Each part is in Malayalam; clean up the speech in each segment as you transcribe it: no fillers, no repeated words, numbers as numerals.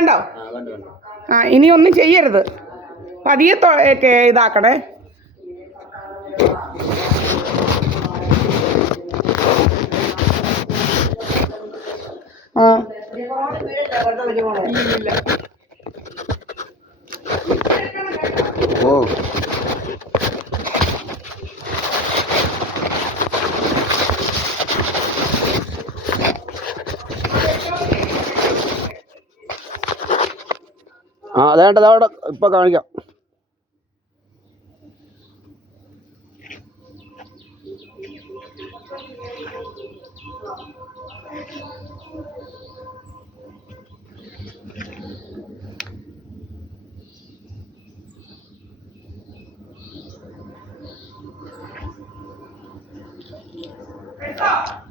കണ്ടോ? ആ ഇനി ഒന്നും ചെയ്യരുത്, പതിയെ ഇതാക്കണേ. ആ ഓ ആ അതേണ്ടത് അവിടെ ഇപ്പൊ കാണിക്കാം.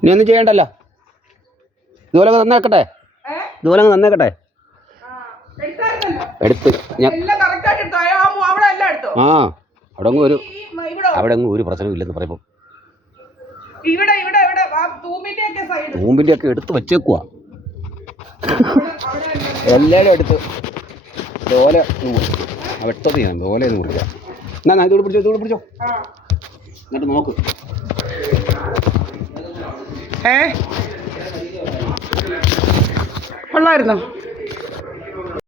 ഇനി ഒന്നും ചെയ്യണ്ടല്ലോ, ഇതുപോലെ തന്നേക്കട്ടെ, ഇതുപോലെ തന്നേക്കട്ടെ. എടുത്ത് ഞാൻ ആ അവിടെ അങ്ങ് ഒരു പ്രശ്നവും ഇല്ലെന്ന് പറയുമ്പോൾ തൂമ്പിൻ്റെ ഒക്കെ എടുത്ത് വെച്ചേക്കുവാ, എല്ലാവരും എടുത്ത് ഇതുപോലെ വെട്ടത് ചെയ്യാം, ഇതുപോലെ ഒന്ന് മുറിക്കാം. എന്നാ ഇതോട് പിടിച്ചോ എന്നിട്ട് നോക്ക്. കൊള്ളായിരുന്നോ?